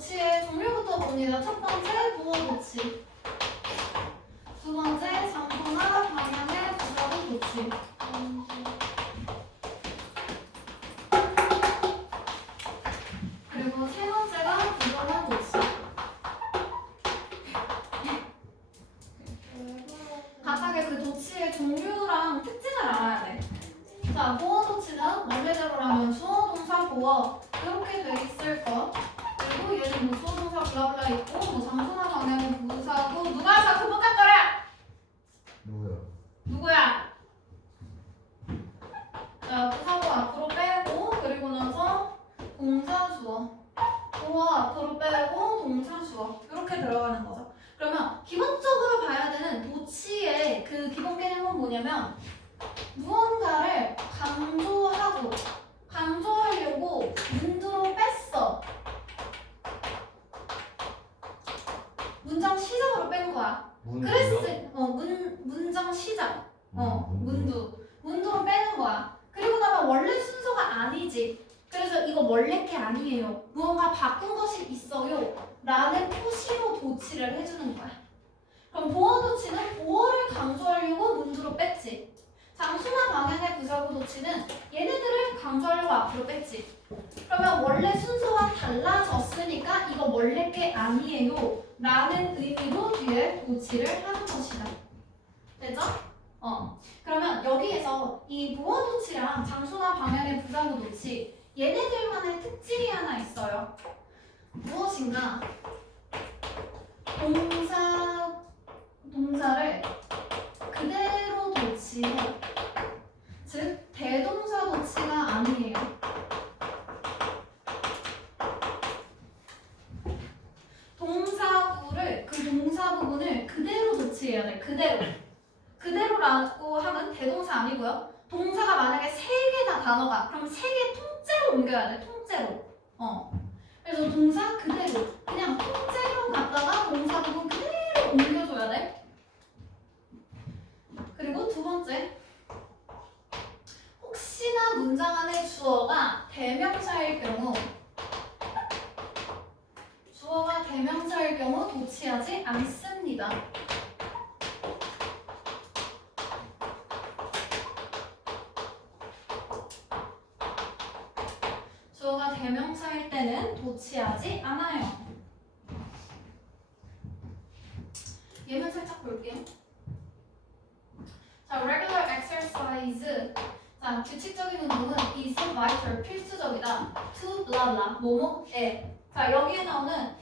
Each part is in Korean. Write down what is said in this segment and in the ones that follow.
도치의 종류부터 봅니다. 첫 번째 부호 도치. 두 번째 장소나 방향의 부사구 도치. 뭐냐면 무언가를 강조하고 강조하려고 문두로 뺐어. 문장 시작으로 뺀 거야. 문 그랬을 어 문, 문장 시작 어 음, 문두 문두로 빼는 거야 그리고 나면 원래 순서가 아니지 그래서 이거 원래 게 아니에요 무언가 바꾼 것이 있어요 라는 표시로 도치를 해주는 거야 그럼 보어 도치는 보어를 강조하려고 문두로 뺐지 장수나 방향의 부사구 도치는 얘네들을 강조하려고 앞으로 뺐지 그러면 원래 순서와 달라졌으니까 이거 원래 게 아니에요 라는 의미로 뒤에 도치를 하는 것이다. 되죠? 어. 그러면 여기에서 이 무어 도치랑 장소나 방향의 부사구 도치 얘네들만의 특징이 하나 있어요. 무엇인가? 동사 동사를 그대로 도치해. 즉 대동사 도치가 아니에요. 동사구를 그 동사 부분을 그대로 도치해야 돼. 그대로. 그대로라고 하면 대동사 아니고요. 동사가 만약에 세 개 다 단어가 그럼 세 개 통째로 옮겨야 돼. 통째로. 어. 그래서 동사 그대로 그냥 통째로 갖다가 동사 부분 그대로 옮겨줘야 돼. 그리고 두 번째. 혹시나 문장 안에 주어가 대명사일 경우 주어가 대명사일 경우 도치하지 않습니다. 때는 도치하지 않아요. 얘만 살짝 볼게요. 자, regular exercise. 자, 규칙적인 운동은 is vital, 필수적이다. to blah blah, 뭐뭐에. 자, 여기에 나오는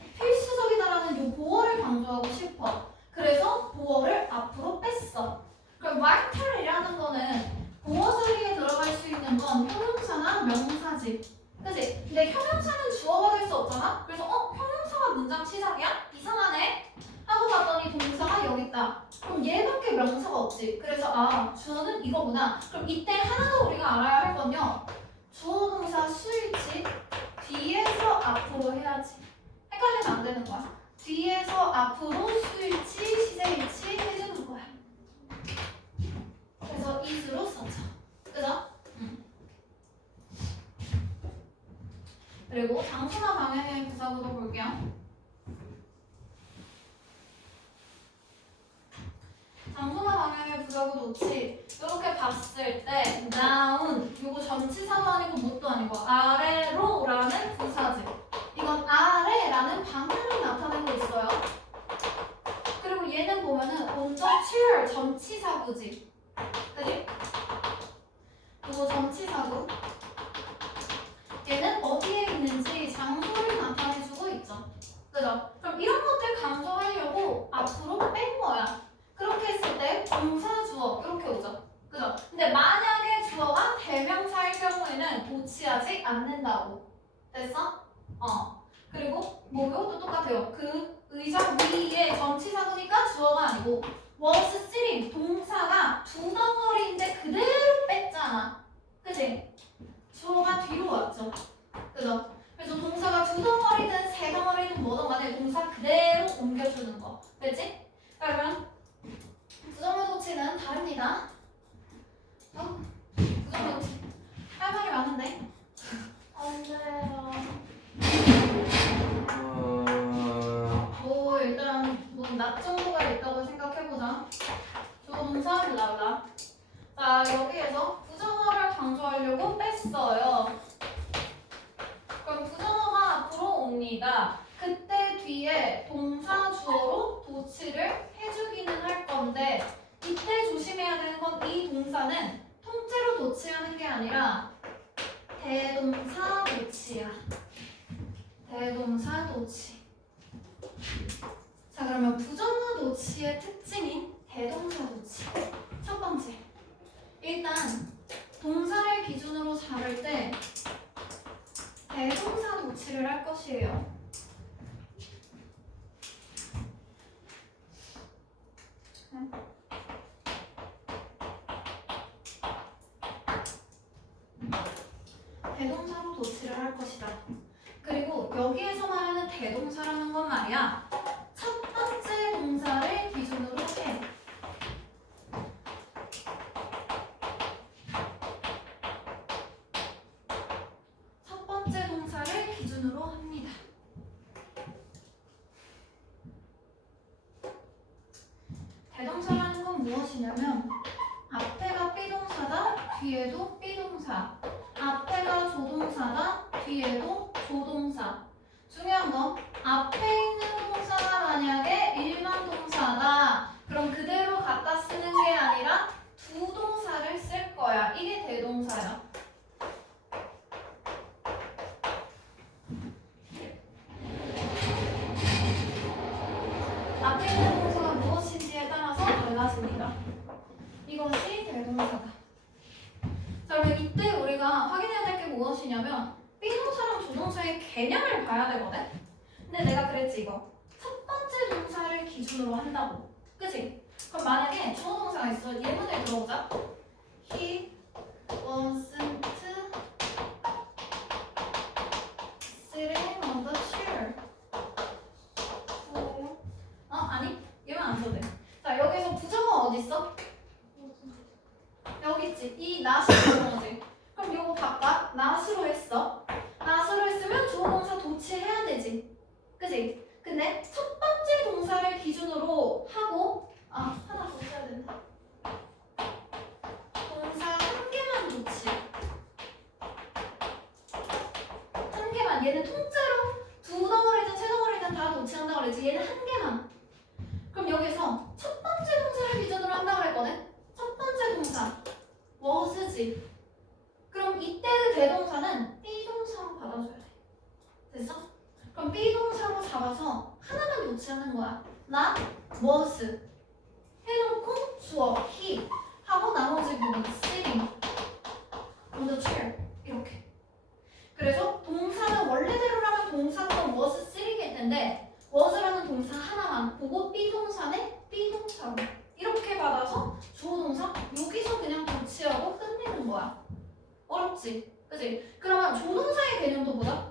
요 보어를 강조하고 싶어. 그래서 보어를 앞으로 뺐어. 그럼 vital이라는 거는 보어 자리에 들어갈 수 있는 건 형용사나 명사지. 그치? 근데 형용사는 주어가 될 수 없잖아? 그래서 어? 형용사가 문장 시작이야? 이상하네? 하고 봤더니 동사가 여기 있다. 그럼 얘밖에 명사가 없지. 그래서 아 주어는 이거구나. 그럼 이때 하나 더 우리가 알아야 할 건요. 주어 동사 수일치 뒤에서 앞으로 해야지. 헷갈리면 안 되는 거야. 뒤에서 앞으로 수일치, 시제일치 해주는 거야. 그래서 is로 써줘. 그죠? 응. 그리고 장소나 방향의 부사구도 볼게요. 장소나 방향의 부사구 도치 이렇게 봤을 때 down 요거 전치사도 아니고 뭣도 아니고 아래로라는 부사지 이건 아래라는 방향을 나타내고 있어요. 그리고 얘는 보면은 on the chair 전치사구지. 그지? 아, 정도 대동사로 도치를 할 것이다. 그리고 여기에서 말하는 대동사라는 건 말이야. 요거 B 동산에 B 동산 이렇게 받아서 조동사 여기서 그냥 고치하고 끝내는 거야. 어렵지? 그지? 그러면 조동사의 개념도 뭐다?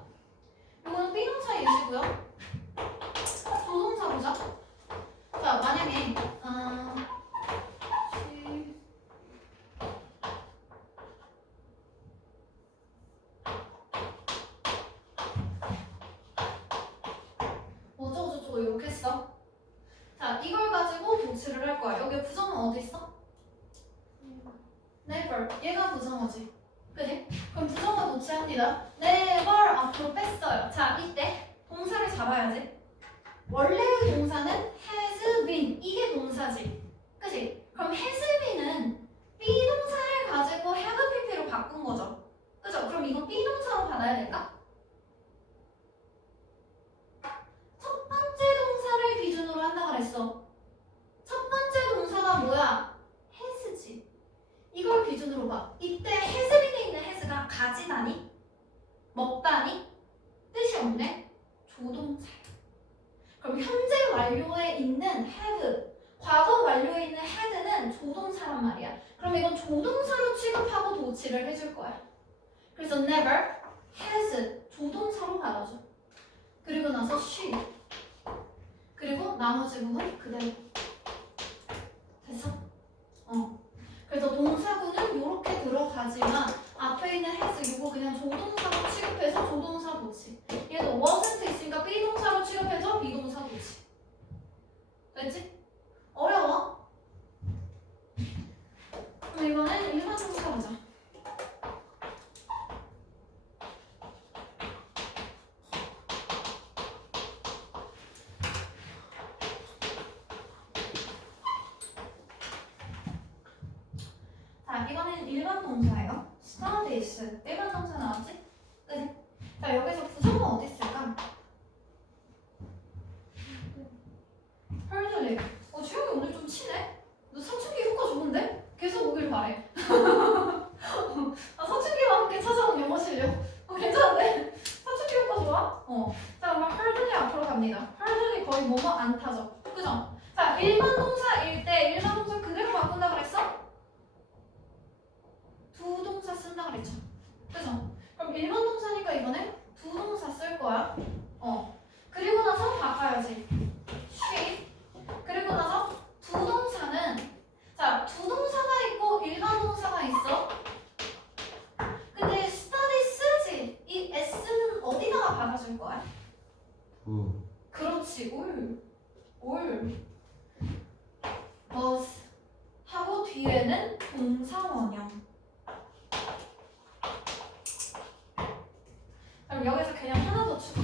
바꾼 거죠. 그죠? 그럼 이거 B동사로 받아야 될까? 놓지. 얘는 wasn't 있으니까 B 동사로 취급해서 B 동사 놓지. 됐지? 그죠? 자, 일반 동사일 때 일반 동사 그대로 바꾼다 그랬어? 두 동사 쓴다 그랬죠? 그죠? 그럼 일반 동사니까 이번에 두 동사 쓸 거야. 어. 그리고 나서 바꿔야지. she. 그리고 나서 두 동사는 자, 두 동사가 있고 일반 동사가 있어. 근데 study 쓰지. 이 s는 어디다가 받아줄 거야? 음. 그렇지. 올. 올 버스 하고 뒤에는 동사원형. 그럼 여기서 그냥 하나 더 추가.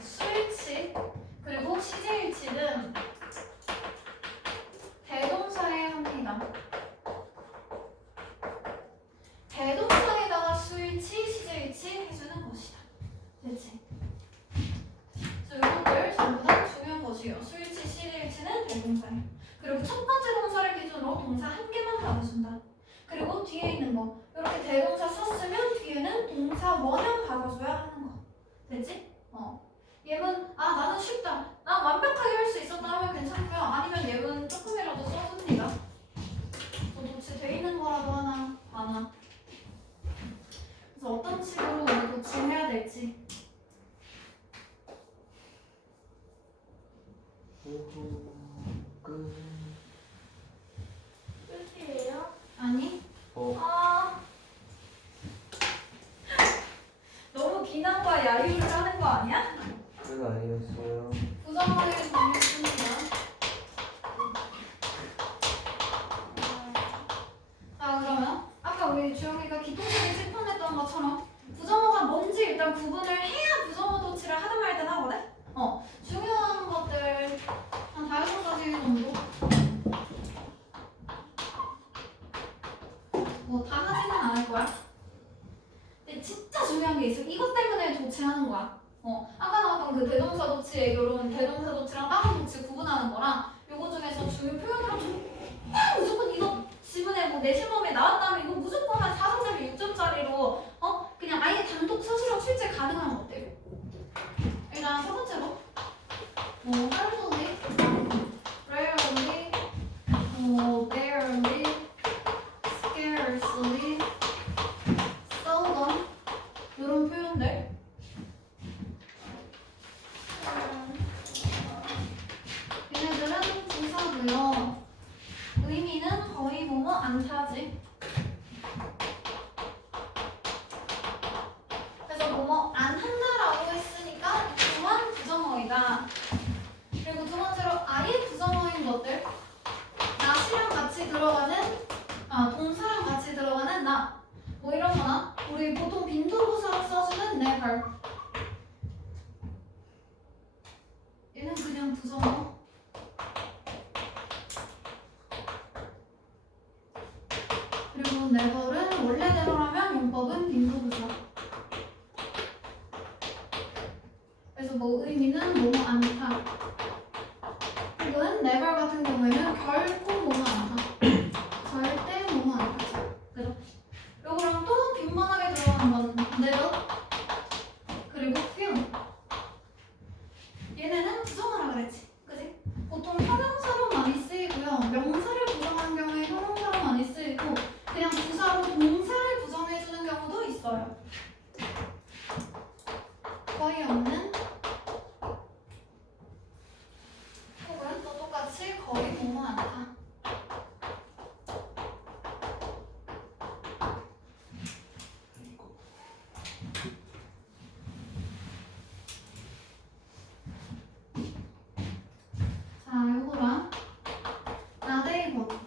수일치 그리고 시제일치는 hay 레벨은 원래대로라면 용법은 빈부부죠. 그래서 뭐 의미는 너무 안타.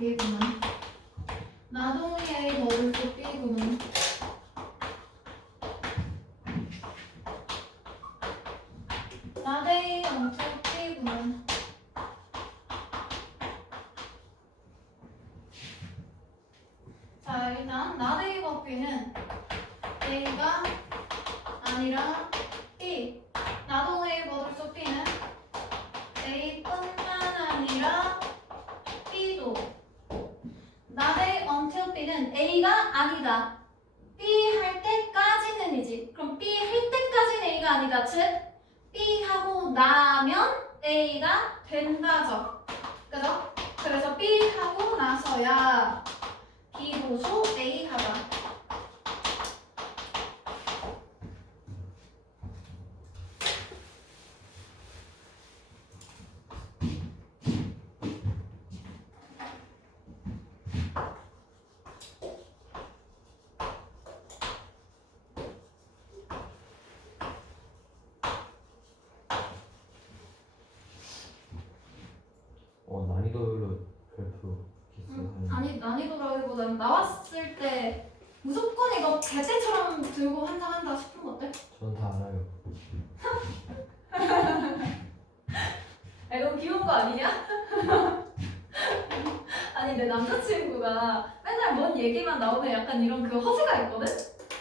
gave them 나면 A가 된다죠. 그죠? 그래서 B 하고 나서야 B로서 A 하다. 어 난이도별로 별표 음, 기스하는 아니 난이도라기보다는 나왔을 때 무조건 이거 제재처럼 들고 환장한다 싶은 것들? 저는 다 알아요 야, 너무 귀여운 거 아니냐? 아니 내 남자친구가 맨날 뭔 얘기만 나오면 약간 이런 그 허세가 있거든?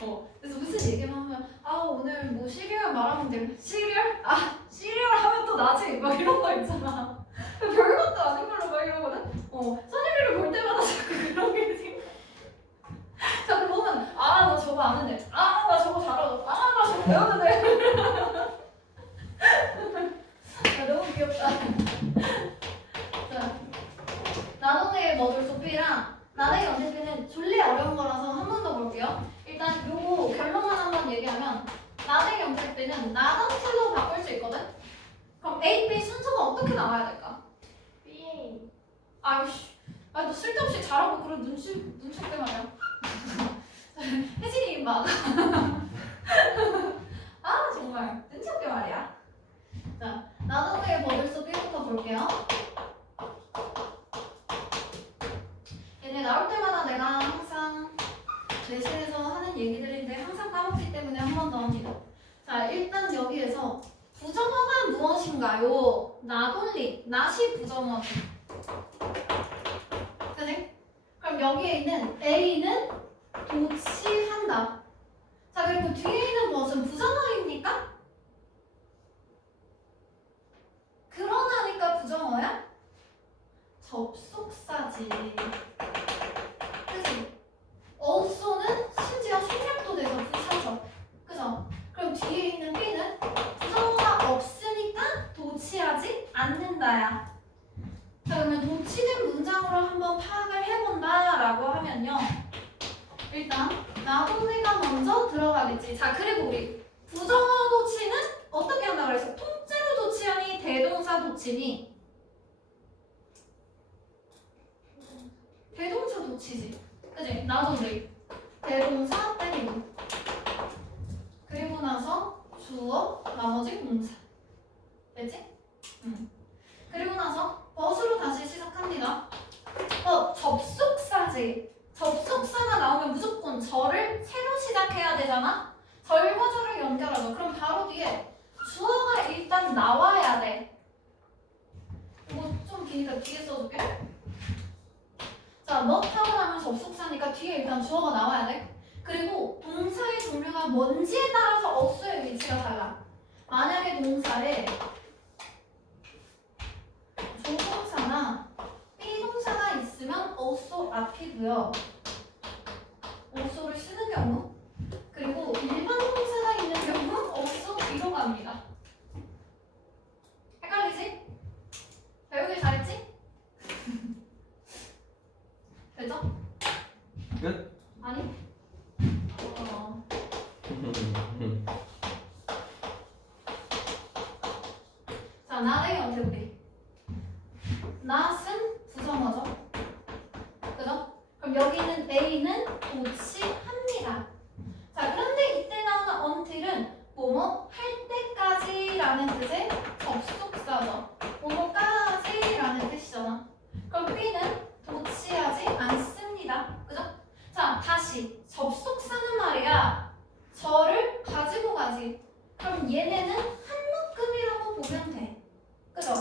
어 그래서 무슨 얘기만 하면 아 오늘 뭐 시리얼 말하면 돼 시리얼? 아 시리얼 하면 또 나지 막 이런 거 있잖아 별것도 아닌 걸로 막 이러거든? 어 선율이를 볼 때마다 자꾸 그런 게 생겨 자꾸 보면 아 나 저거 아는데 아 나 저거 잘하고 아 나 저거 배웠는데 야, 너무 귀엽다. 자, 나동의 머들 소피랑 나의 연대비는 졸리 어려운 거라서 한 번 더 볼게요. 일단 요거 결론만 한번 얘기하면 나의 연대비는 나던틀로 바꿀 수 있거든? 그럼 A, B 순서가 어떻게 나와야 될까? B 아이씨, 아너 쓸데없이 잘하고 그런 눈치, 눈치 말이야. 혜진이 막. 아 정말 눈치 없게 말이야. 자, 나동의 버들소 B부터 볼게요. 얘네 나올 때마다 내가 항상 레슨에서 하는 얘기들인데 항상 까먹기 때문에 한 번 더 합니다. 자, 일단 여기에서 부정어가 무엇인가요? 나돌리, 낫이 부정어. 그지? 그럼 여기에 있는 A는 도치한다. 자, 그리고 뒤에 있는 무엇은 부정어입니까? 그러나니까 부정어야? 접속사지. 그치? also는 심지어 생략도 돼서 부사죠. 그죠? 그럼 뒤에 있는 B는 부정어가 없으니까 도치하지 않는다야. 자, 그러면 도치된 문장으로 한번 파악을 해본다 라고 하면요. 일단 나동네가 먼저 들어가겠지. 자, 그리고 우리 부정어 도치는 어떻게 한다 그래서 통째로 도치하니 대동사 도치니 대동사 도치지. 그지? 나동네 대동사 때리고 그리고 나서 주어 나머지 공사. 됐지? 응. 그리고 나서 벗으로 다시 시작합니다. 어, 접속사지. 접속사가 나오면 무조건 절을 새로 시작해야 되잖아? 절과 절을 연결하죠. 그럼 바로 뒤에 주어가 일단 나와야 돼. 이거 좀 기니까 뒤에 써줄게. 자, not 하고 나면 접속사니까 뒤에 일단 주어가 나와야 돼. 그리고 동사의 종류가 뭔지에 따라서 어수의 위치가 달라. 만약에 동사에 조동사나 비동사가 있으면 어소 앞이고요. 어소를 쓰는 경우 그리고 일반 동사가 있는 경우 어소 뒤로 갑니다. 헷갈리지? 배우길 잘했지? 되죠? 끝? 아니? 어, 자, 나의 언제부리 낫은 부정어죠. 그죠? 그럼 여기는 A는 도치합니다. 자, 그런데 이때 나오는 until은 뭐뭐 할 때까지라는 뜻의 접속사죠. 뭐뭐까지라는 뜻이잖아. 그럼 B는 도치하지 않습니다. 그죠? 자, 다시 접속사는 말이야. 저를 가지고 가지. 그럼 얘네는 한 묶음이라고 보면 돼. 그죠?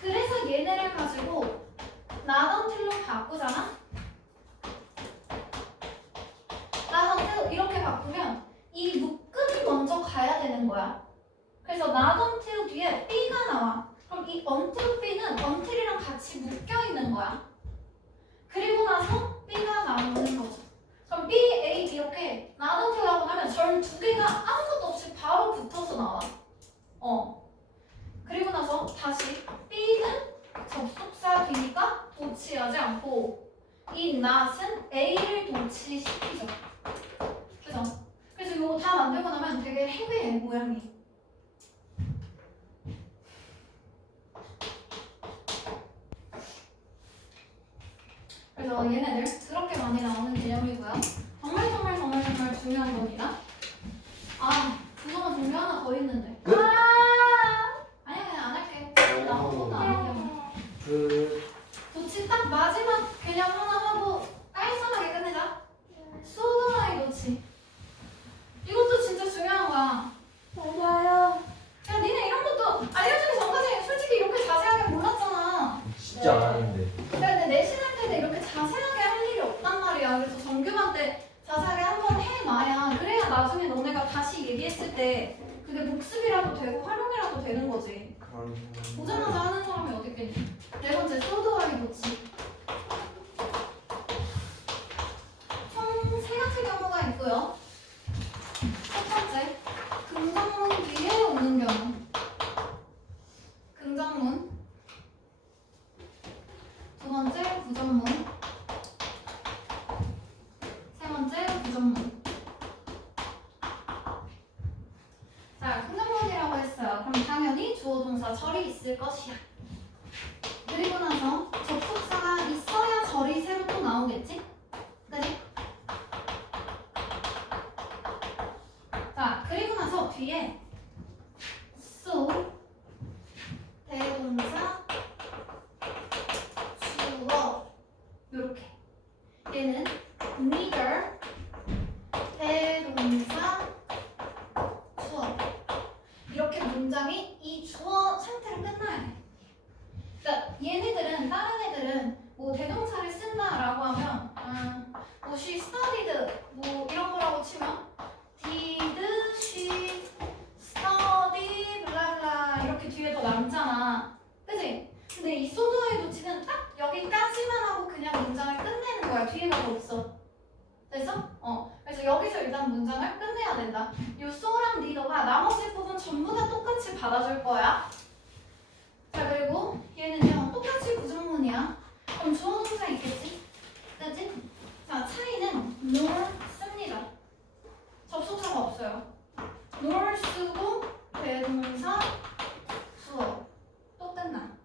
그래서 얘네를 가지고 나던틀로 바꾸잖아? 나던틀 이렇게 바꾸면 이 묶음이 먼저 가야 되는 거야. 그래서 not until 뒤에 B가 나와. 그럼 이 until B는 until이랑 같이 묶여 있는 거야. 그리고 나서 B가 나오는 거죠. 그럼 B, A 이렇게 not until 하고 나면 절 두 개가 아무것도 없이 바로 붙어서 나와. 어. 그리고 나서 다시 B는 접속사 B니까 도치하지 않고 이 not은 A를 도치시키죠. 그죠? 그래서 이거 다 만들고 나면 되게 헤비해 모양이. 그래서 얘네들 그렇게 많이 나오는 개념이고요. 정말 정말 정말 정말 중요한 겁니다. 아, 그거만 종류 하나 더 있는데. 끝? 아, 아니야 그냥 안 할게. 나 아무것도 안 할게. 그 도치 딱 마지막 개념 하나 하고 깔끔하게 끝내자. 소도마이 도치. 이것도 진짜 중요한 거야. 맞아요. 야, 니네 이런 것도 알려주기 전까지 솔직히 이렇게 자세하게 몰랐잖아. 진짜 안 하는데 근데 내신할 때는 이렇게 자세하게 할 일이 없단 말이야. 그래서 정규만 때 자세하게 한번 해놔야 그래야 나중에 너네가 다시 얘기했을 때 그게 복습이라도 되고 활용이라도 되는 거지. 그런 보자마자 하는 사람이 어디 있겠니? 네 번째 소드와리 도치. 총 세 가지 경우가 있고요. 첫 번째, 긍정문 뒤에 오는 경우. 긍정문. 두 번째, 부정문. 세 번째, 부정문. 자, 긍정문이라고 했어요. 그럼 당연히 주어 동사 절이 있을 것이야. 그리고 나서 접속사가 있어야 절이 새로 또 나오겠지? 그지? 자, 그리고 나서 뒤에 so 대동사 주어 요렇게 얘는 neither 대동사 주어 이렇게 문장이 이 주어 상태로 끝나야 돼. 그러니까 얘네들은 다른 애들은 뭐 대동사를 쓴다라고 하면 아, 뭐 she studied 뭐 이런 거라고 치면 did she study 블라블라 이렇게 뒤에 더 남잖아. 그지? 근데 이 소드와의 도치는 딱 여기까지만 하고 그냥 문장을 끝내는 거야. 뒤에가 더 없어. 됐어? 어. 그래서 여기서 일단 문장을 끝내야 된다. 요 so랑 리더가 나머지 부분 전부 다 똑같이 받아줄 거야. 자 그리고 얘는요 똑같이 부정문이야. 그럼 주어 동사 있겠지? 그지? 자 차이는 nor 씁니다. 접속사가 없어요. nor 쓰고 대동사 주어 또 끝나.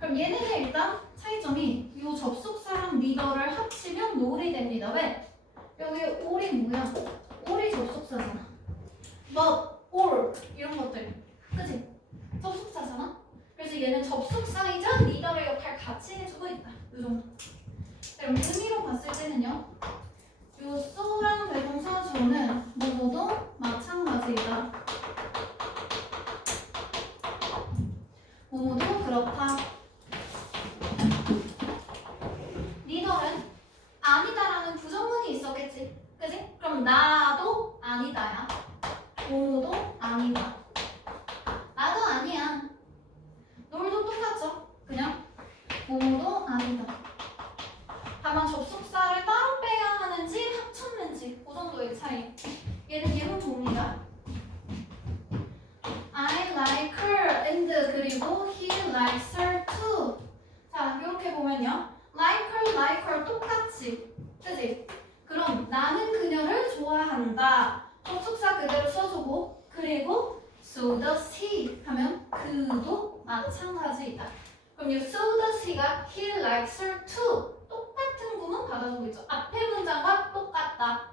그럼 얘네는 일단 차이점이 요 접속사랑 리더를 합치면 놀이 됩니다. 왜? 여기 all이 뭐야? all이 접속사잖아. but, or 이런 것들. 그치? 접속사잖아? 그래서 얘는 접속사이자 리더의 역할 같이 해주고 있다. 요 정도. 그럼 의미로 봤을 때는요. 요 so랑 대동사 주어는 뭐뭐도 마찬가지이다. 뭐뭐도 그렇다. 리더는 아니다라는 부정문이 있었겠지. 그지? 그럼 나도 아니다야. 뭐뭐도 아니다. 나도 아니야. 놀도 똑같죠? 그냥 뭐뭐도 아니다. 다만 접속사를 따로 빼야 하는지 합쳤는지 그 정도의 차이. 얘는 예문 봅니다. I like her and 그리고 he likes her too. 자 이렇게 보면요. like her, like her 똑같이. 그지? 그럼 나는 그녀를 좋아한다. 접속사 그대로 써주고 그리고 so does he 하면 그도 마찬가지이다. 그럼 이 so does he가 he likes her too 똑같은 구문 받아주고 있죠. 앞에 문장과 똑같다.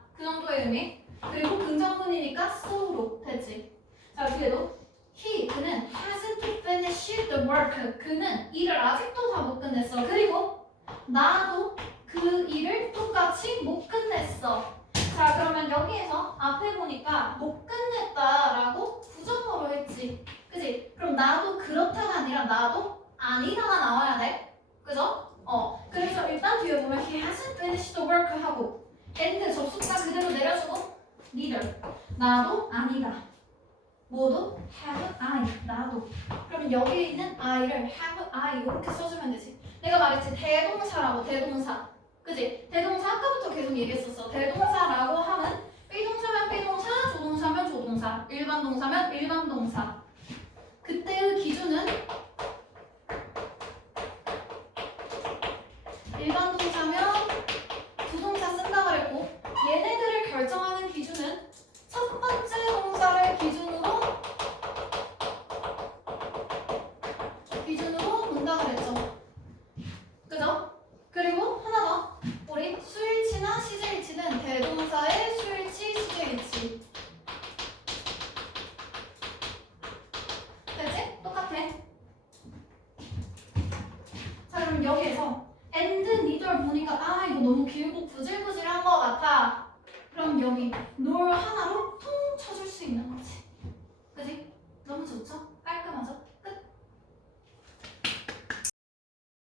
의미. 그리고 긍정문이니까 so로 되지. 자 뒤에도 he 그는 hasn't finished the work. 그는 일을 아직도 다 못 끝냈어. 그리고 나도 그 일을 똑같이 못 끝냈어. 자 그러면 여기에서 앞에 보니까 못 끝냈다라고 부정어로 했지. 그지? 그럼 나도 그렇다가 아니라 나도 아니다가 나와야 돼. 그죠? 어. 그래서 일단 뒤에 보면 he hasn't finished the work 하고 and 접속사 그대로 내려주고 neither 나도 아니다. 모두 have I 나도. 그러면 여기 있는 I를 have I 이렇게 써주면 되지. 내가 말했지 대동사라고 대동사. 그지? 대동사 아까부터 계속 얘기했었어. 대동사라고 하면 비동사면 비동사 조동사면 조동사. 일반 동사면 일반 동사